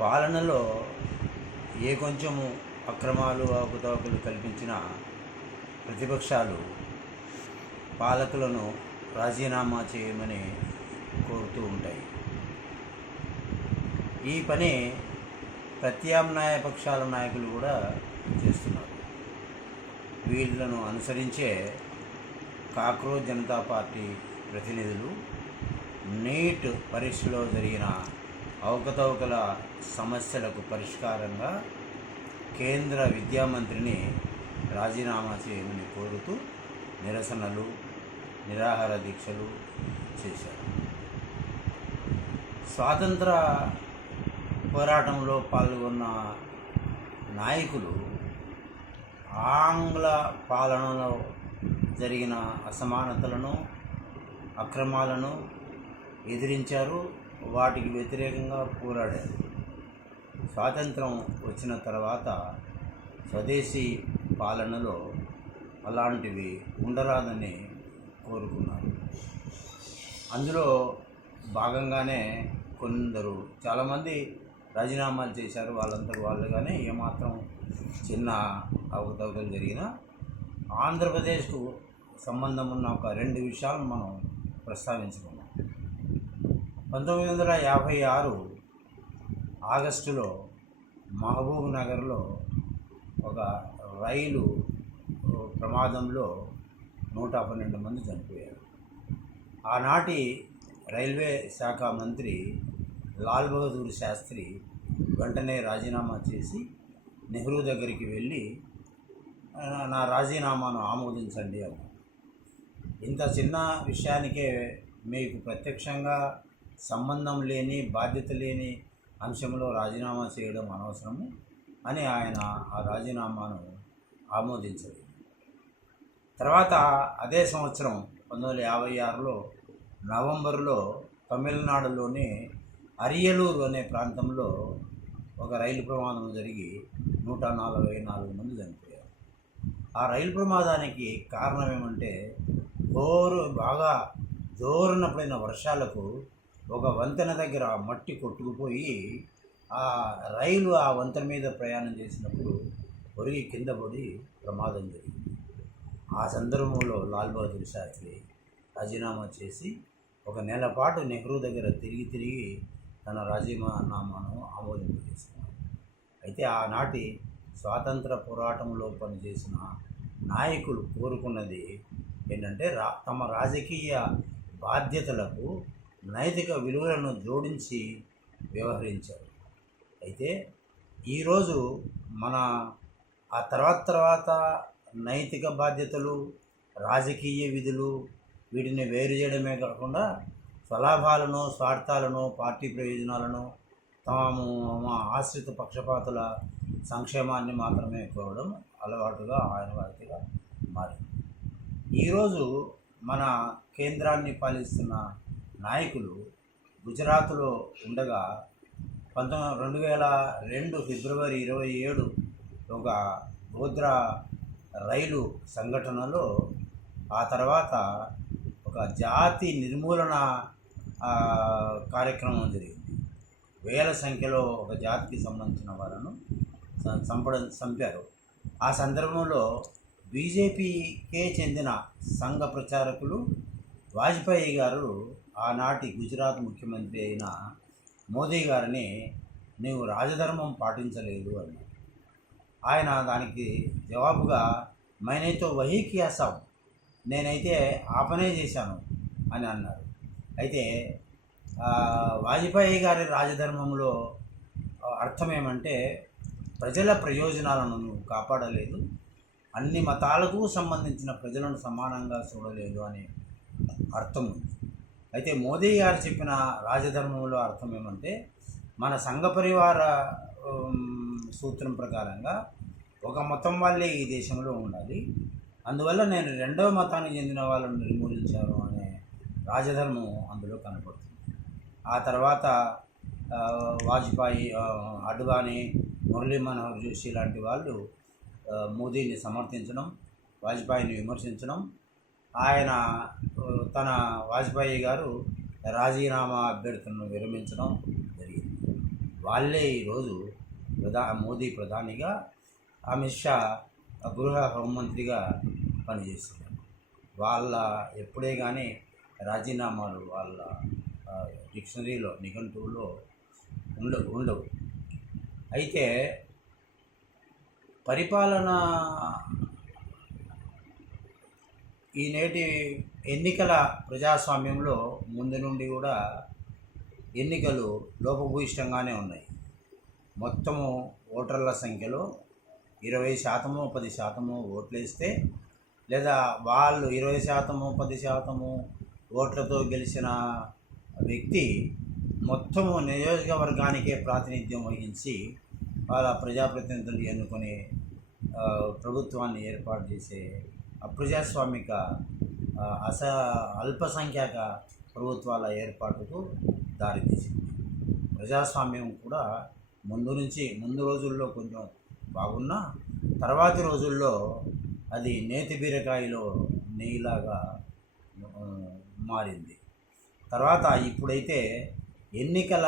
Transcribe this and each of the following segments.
పాలనలో ఏ కొంచెము అక్రమాలు అవకతవకలు కల్పించిన ప్రతిపక్షాలు పాలకులను రాజీనామా చేయమని కోరుతూ ఉంటాయి. ఈ పని ప్రత్యామ్నాయ పక్షాల నాయకులు కూడా చేస్తున్నారు. వీళ్లను అనుసరించే కాక్రోచ్ జనతా పార్టీ ప్రతినిధులు నీట్ పరీక్షలో జరిగిన అవకతవకల సమస్యలకు పరిష్కారంగా కేంద్ర విద్యామంత్రిని రాజీనామా చేయమని కోరుతూ నిరసనలు, నిరాహార దీక్షలు చేశారు. స్వాతంత్ర పోరాటంలో పాల్గొన్న నాయకులు ఆంగ్ల పాలనలో జరిగిన అసమానతలను, అక్రమాలను ఎదిరించారు. వాటికి వ్యతిరేకంగా పోరాడారు. స్వాతంత్రం వచ్చిన తర్వాత స్వదేశీ పాలనలో అలాంటివి ఉండరాదని కోరుకున్నారు. అందులో భాగంగానే చాలామంది రాజీనామాలు చేశారు. వాళ్ళంతకు వాళ్ళుగానే ఏమాత్రం చిన్న అవకతవకలు జరిగినా ఆంధ్రప్రదేశ్కు సంబంధం ఉన్న ఒక 2 విషయాలను మనం ప్రస్తావించుకున్నాం. 1956 ఆగస్టులో మహబూబ్ నగర్లో ఒక రైలు ప్రమాదంలో 112 మంది చనిపోయారు. ఆనాటి రైల్వే శాఖ మంత్రి లాల్ బహదూర్ శాస్త్రి వెంటనే రాజీనామా చేసి నెహ్రూ దగ్గరికి వెళ్ళి నా రాజీనామాను ఆమోదించండి అన్నారు. ఇంత చిన్న విషయానికే మీకు ప్రత్యక్షంగా సంబంధం లేని, బాధ్యత లేని అంశంలో రాజీనామా చేయడం అనవసరము అని ఆయన ఆ రాజీనామాను ఆమోదించారు. తర్వాత అదే సంవత్సరం 1956లో నవంబరులో తమిళనాడులోని అరియలూరు అనే ప్రాంతంలో ఒక రైలు ప్రమాదం జరిగి 144 మంది చనిపోయారు. ఆ రైలు ప్రమాదానికి కారణం ఏమంటే బాగా జోరున పడిన వర్షాలకు ఒక వంతెన దగ్గర మట్టి కొట్టుకుపోయి ఆ రైలు ఆ వంతెన మీద ప్రయాణం చేసినప్పుడు ఒరిగి కింద పడి ప్రమాదం జరిగింది. ఆ సందర్భంలో లాల్ బహదూర్ శాస్త్రి రాజీనామా చేసి 1 నెల పాటు నెహ్రూ దగ్గర తిరిగి తన రాజీనామాను ఆమోదింపజేస్తున్నారు. అయితే ఆనాటి స్వాతంత్ర పోరాటంలో పనిచేసిన నాయకులు కోరుకున్నది ఏంటంటే తమ రాజకీయ బాధ్యతలకు నైతిక విలువలను జోడించి వ్యవహరించారు. అయితే ఈరోజు మన ఆ తర్వాత నైతిక బాధ్యతలు, రాజకీయ విధులు వీటిని వేరు చేయడమే కాకుండా స్వలాభాలను, స్వార్థాలను, పార్టీ ప్రయోజనాలను, తాము ఆశ్రిత పక్షపాతుల సంక్షేమాన్ని మాత్రమే కోరడం అలవాటుగా ఆనవాయితీగా మారింది. ఈరోజు మన కేంద్రాన్ని పాలిస్తున్న నాయకులు గుజరాత్లో ఉండగా 2002 ఫిబ్రవరి 27 ఒక గోద్రా రైలు సంఘటనలో ఆ తర్వాత ఒక జాతి నిర్మూలన కార్యక్రమం జరిగింది. వేల సంఖ్యలో ఒక జాతికి సంబంధించిన వాళ్ళను చంపారు. ఆ సందర్భంలో బీజేపీకే చెందిన సంఘ ప్రచారకులు వాజ్పేయి గారు ఆనాటి గుజరాత్ ముఖ్యమంత్రి అయిన మోదీ గారిని నీవు రాజధర్మం పాటించలేదు అన్నారు. ఆయన దానికి జవాబుగా మైనేతో వహీ కియా సాబ్, నేనైతే ఆ పనే చేశాను అని అన్నారు. అయితే వాజ్పేయి గారి రాజధర్మంలో అర్థం ఏమంటే ప్రజల ప్రయోజనాలను నువ్వు కాపాడలేదు, అన్ని మతాలకు సంబంధించిన ప్రజలను సమానంగా చూడలేదు అనే అర్థం ఉంది. అయితే మోదీ గారు చెప్పిన రాజధర్మంలో అర్థం ఏమంటే మన సంఘ పరివార సూత్రం ప్రకారంగా ఒక మతం వాళ్ళే ఈ దేశంలో ఉండాలి, అందువల్ల నేను 2వ మతానికి చెందిన వాళ్ళను నిర్మూలించాను అనే రాజధర్మం అందులో కనపడుతుంది. ఆ తర్వాత వాజ్పేయి, అడ్వాణి, మురళీ మనోహర్ జోషి లాంటి వాళ్ళు మోదీని సమర్థించడం, వాజ్పేయిని విమర్శించడం, ఆయన వాజ్పేయి గారు రాజీనామా అభ్యర్థులను విరమించడం జరిగింది. వాళ్ళే ఈరోజు మోదీ ప్రధానిగా, అమిత్ షా గృహ హోంమంత్రిగా పనిచేస్తున్నారు. వాళ్ళ ఎప్పుడే కానీ రాజీనామాలు వాళ్ళ డిక్షనరీలో, నిఘంటువులో ఉండవు. అయితే పరిపాలన ఈ నేటి ఎన్నికల ప్రజాస్వామ్యంలో ముందు నుండి కూడా ఎన్నికలు లోపభూయిష్టంగానే ఉన్నాయి. మొత్తము ఓటర్ల సంఖ్యలో 20%, 10% ఓట్లేస్తే, లేదా వాళ్ళు 20%, 10% ఓట్లతో గెలిచిన వ్యక్తి మొత్తము నియోజకవర్గానికే ప్రాతినిధ్యం వహించి వాళ్ళ ప్రజాప్రతినిధులు ఎన్నుకొని ప్రభుత్వాన్ని ఏర్పాటు చేసే అప్రజాస్వామిక అల్పసంఖ్యాక ప్రభుత్వాల ఏర్పాటుకు దారితీసింది. ప్రజాస్వామ్యం కూడా ముందు రోజుల్లో కొంచెం బాగున్నా తర్వాతి రోజుల్లో అది నేతి బీరకాయలో నెయ్యిలాగా మారింది. తర్వాత ఇప్పుడైతే ఎన్నికల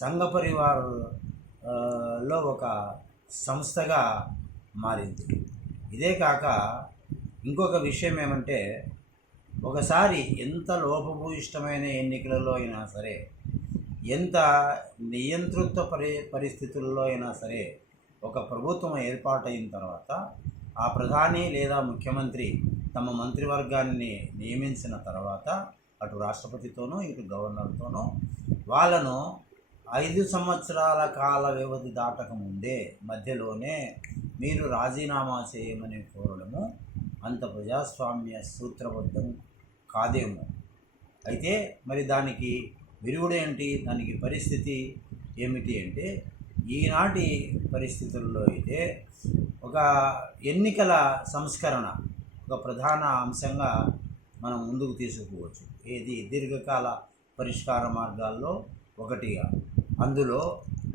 సంఘ పరివార్లో ఒక సంస్థగా మారింది. ఇదే కాక ఇంకొక విషయం ఏమంటే, ఒకసారి ఎంత లోపభూయిష్టమైన ఎన్నికలలో అయినా సరే, ఎంత నియంతృత్వ పరిస్థితుల్లో అయినా సరే, ఒక ప్రభుత్వం ఏర్పాటైన తర్వాత ఆ ప్రధాని లేదా ముఖ్యమంత్రి తమ మంత్రివర్గాన్ని నియమించిన తర్వాత అటు రాష్ట్రపతితోనూ ఇటు గవర్నర్తోనూ వాళ్ళను 5 సంవత్సరాల కాల వ్యవధి దాటకముందే మధ్యలోనే మీరు రాజీనామా చేయమని కోరడము అంత ప్రజాస్వామ్య సూత్రబద్ధం కాదేమో. అయితే మరి దానికి విరుగుడేంటి, దానికి పరిస్థితి ఏమిటి అంటే, ఈనాటి పరిస్థితుల్లో అయితే ఒక ఎన్నికల సంస్కరణ ఒక ప్రధాన అంశంగా మనం ముందుకు తీసుకుపోవచ్చు. ఏది దీర్ఘకాల పరిష్కార మార్గాల్లో ఒకటిగా. అందులో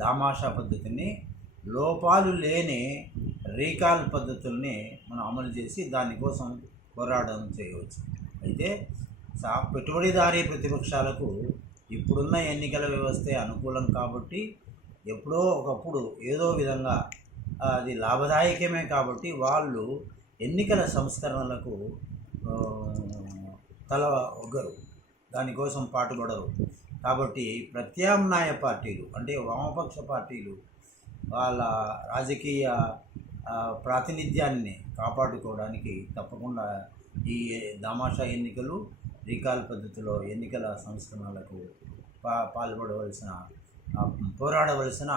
దామాషా పద్ధతిని, లోపాలు లేని రీకాల్ పద్ధతుల్ని మనం అమలు చేసి దానికోసం పోరాటం చేయవచ్చు. అయితే పెట్టుబడిదారీ ప్రతిపక్షాలకు ఇప్పుడున్న ఎన్నికల వ్యవస్థే అనుకూలం కాబట్టి ఎప్పుడో ఒకప్పుడు ఏదో విధంగా అది లాభదాయకమే కాబట్టి వాళ్ళు ఎన్నికల సంస్కరణలకు తల ఒగ్గరు, దానికోసం పాటుపడరు. కాబట్టి ప్రత్యామ్నాయ పార్టీలు అంటే వామపక్ష పార్టీలు వాళ్ళ రాజకీయ ప్రాతినిధ్యాన్ని కాపాడుకోవడానికి తప్పకుండా ఈ దామాషా ఎన్నికలు, రీకాల్ పద్ధతిలో ఎన్నికల సంస్కరణలకు పోరాడవలసిన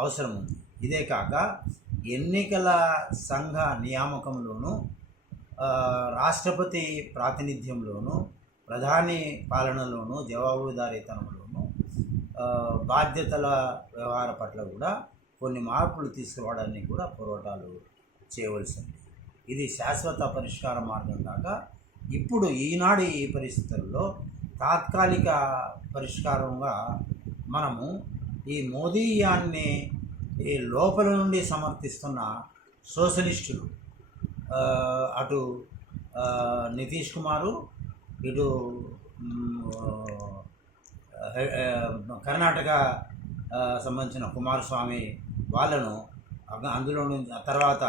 అవసరం ఉంది. ఇదే కాక ఎన్నికల సంఘ నియామకంలోనూ, రాష్ట్రపతి ప్రాతినిధ్యంలోనూ, ప్రధాని పాలనలోనూ, జవాబుదారీతనంలోనూ, బాధ్యతల వ్యవహార పట్ల కూడా కొన్ని మార్పులు తీసుకురావడానికి కూడా పోరాటాలు చేయవలసింది. ఇది శాశ్వత పరిష్కార మార్గం కాక ఇప్పుడు ఈనాడు ఈ పరిస్థితుల్లో తాత్కాలిక పరిష్కారంగా మనము ఈ మోదీయాన్ని ఈ లోపల నుండి సమర్థిస్తున్న సోషలిస్టులు, అటు నితీష్ కుమారు, ఇటు కర్ణాటక సంబంధించిన కుమారస్వామి వాళ్ళను, అందులో నుంచి తర్వాత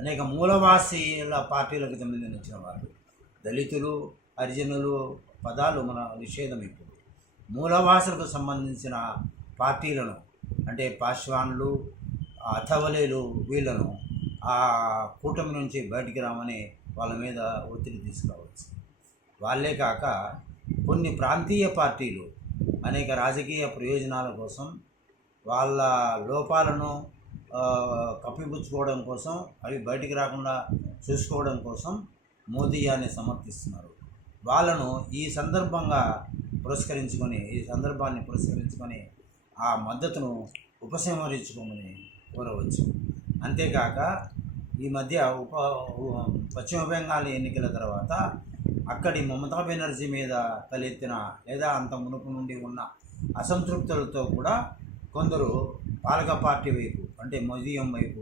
అనేక మూలవాసీల పార్టీలకు సంబంధించిన వాళ్ళు, దళితులు, హరిజనులు పదాలు మన నిషేధం. ఇప్పుడు మూలవాసులకు సంబంధించిన పార్టీలను అంటే పాశ్వాన్లు, అథవలేలు వీళ్ళను ఆ కూటమి నుంచి బయటికి రామని వాళ్ళ మీద ఒత్తిడి తీసుకురావచ్చు. వాళ్ళే కాక కొన్ని ప్రాంతీయ పార్టీలు అనేక రాజకీయ ప్రయోజనాల కోసం వాళ్ళ లోపాలను కప్పిపుచ్చుకోవడం కోసం, అవి బయటికి రాకుండా చూసుకోవడం కోసం మోదీయాన్ని సమర్థిస్తున్నారు. వాళ్ళను ఈ సందర్భాన్ని పురస్కరించుకొని ఆ మద్దతును ఉపసంహరించుకోమని కోరవచ్చు. అంతేకాక ఈ మధ్య పశ్చిమ బెంగాల్ ఎన్నికల తర్వాత అక్కడి మమతా బెనర్జీ మీద తలెత్తిన లేదా అంత మునుపు నుండి ఉన్న అసంతృప్తులతో కూడా కొందరు పాలక పార్టీ వైపు అంటే మోదీయం వైపు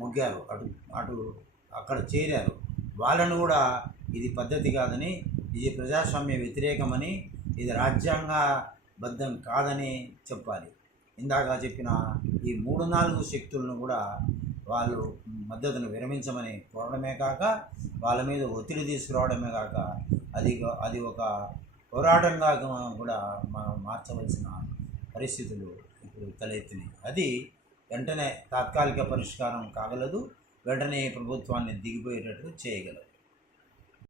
మొగ్గారు, అక్కడ చేరారు. వాళ్ళను కూడా ఇది పద్ధతి కాదని, ఇది ప్రజాస్వామ్య వ్యతిరేకమని, ఇది రాజ్యాంగ బద్ధం కాదని చెప్పాలి. ఇందాక చెప్పిన ఈ 3-4 శక్తులను కూడా వాళ్ళు మద్దతును విరమించమని కోరడమే కాక, వాళ్ళ మీద ఒత్తిడి తీసుకురావడమే కాక, అది ఒక పోరాటంగా కూడా మనం మార్చవలసిన పరిస్థితులు ఇప్పుడు తలెత్తినాయి. అది వెంటనే తాత్కాలిక పరిష్కారం కాగలదు, వెంటనే ప్రభుత్వాన్ని దిగిపోయేటట్లు చేయగలదు.